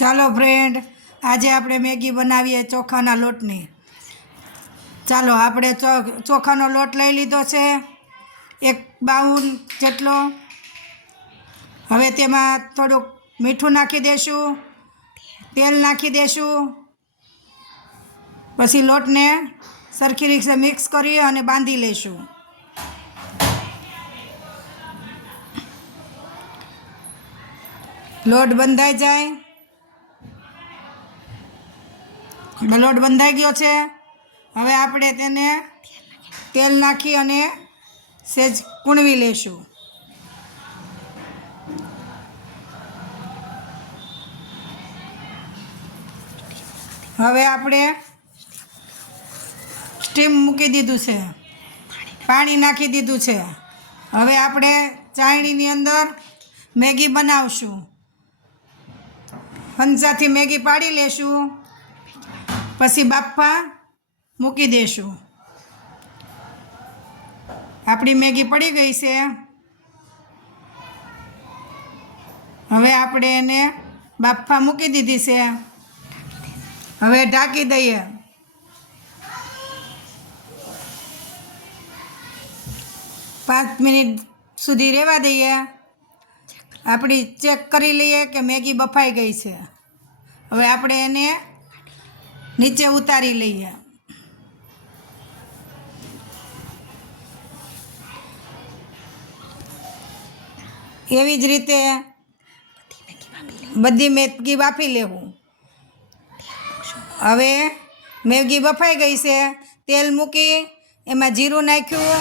ચાલો ફ્રેન્ડ આજે આપણે મેગી બનાવીએ ચોખાના લોટની. ચાલો, આપણે ચોખાનો લોટ લઈ લીધો છે. એક બાઉલ જેટલો. હવે તેમાં થોડુંક મીઠું નાખી દેશું. તેલ નાખી દેશું. પછી લોટને સરખી રીતે મિક્સ કરી અને બાંધી લઈશું લોટ બંધાઈ જાય. લોટ બંધાઈ ગયો છે. હવે આપણે તેને તેલ નાખી અને સેજ કૂણવી લેશું. હવે આપણે સ્ટીમ મૂકી દીધું છે. પાણી નાખી દીધું છે. હવે આપણે ચાયણીની અંદર મેગી બનાવશું. હંસાથી મેગી પાડી લેશું. પછી બાફા મૂકી દેશું. આપણી મેગી પડી ગઈ છે. હવે આપણે એને બાફા મૂકી દીધી છે. હવે ઢાંકી દઈએ. પાંચ મિનિટ સુધી રહેવા દઈએ. આપણી ચેક કરી લઈએ કે મેગી બફાઈ ગઈ છે. હવે આપણે એને નીચે ઉતારી લઈએ. એવી જ રીતે બધી મેગી બાફી લેવું. હવે મેગી બફાઈ ગઈ છે. તેલ મૂકી એમાં જીરું નાખ્યું.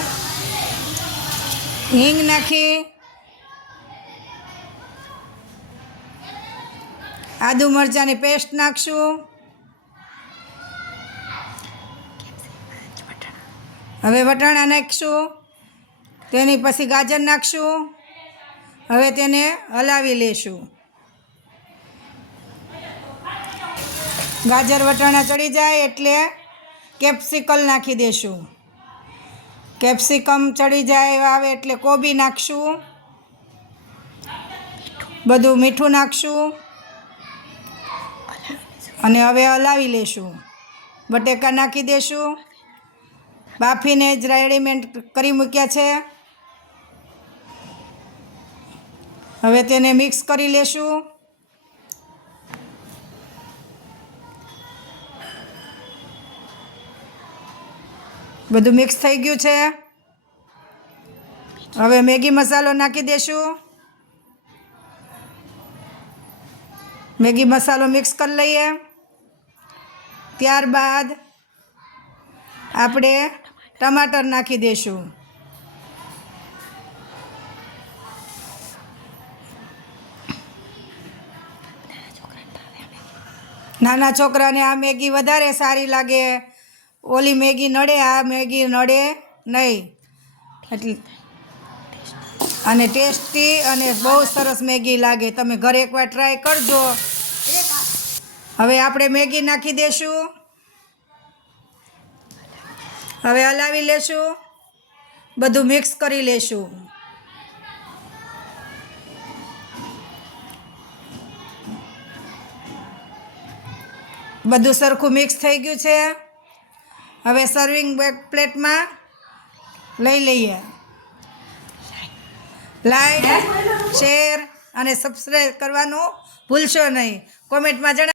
હિંગ નાખી. આદુ મરચાંની પેસ્ટ નાખશું. હવે વટાણા નાખીશું, તેની પછી ગાજર નાખશું, હવે તેને હલાવી લેશું. ગાજર વટાણા ચડી જાય એટલે કેપ્સિકલ નાખી દેશું. કેપ્સિકમ ચડી જાય આવે એટલે કોબી નાખશું, બધું મીઠું નાખશું અને હવે હલાવી લેશું. બટેકા નાખી દેશું. બાફીને જ રેડીમેન્ટ કરી મૂક્યા છે. હવે તેને મિક્સ કરી લેશું. બધું મિક્સ થઈ ગયું છે. હવે મેગી મસાલો નાખી દેશું. મેગી મસાલો મિક્સ કરી લઈએ. ત્યારબાદ આપણે ટમાટર નાખી દઈશું નાના છોકરાને આ મેગી વધારે સારી લાગે. ઓલી મેગી નડે, આ મેગી નડે નહીં. એટલે અને ટેસ્ટી અને બહુ સરસ મેગી લાગે. તમે ઘરે એકવાર ટ્રાય કરજો. હવે આપણે મેગી નાખી દેશું. હવે હલાવી લેશું. બધું મિક્સ કરી લેશું. બધું સરખું મિક્સ થઈ ગયું છે. હવે સર્વિંગ પ્લેટમાં લઈ લઈએ. લાઈક શેર અને સબસ્ક્રાઈબ કરવાનું ભૂલશો નહીં. કોમેન્ટમાં જણાવ.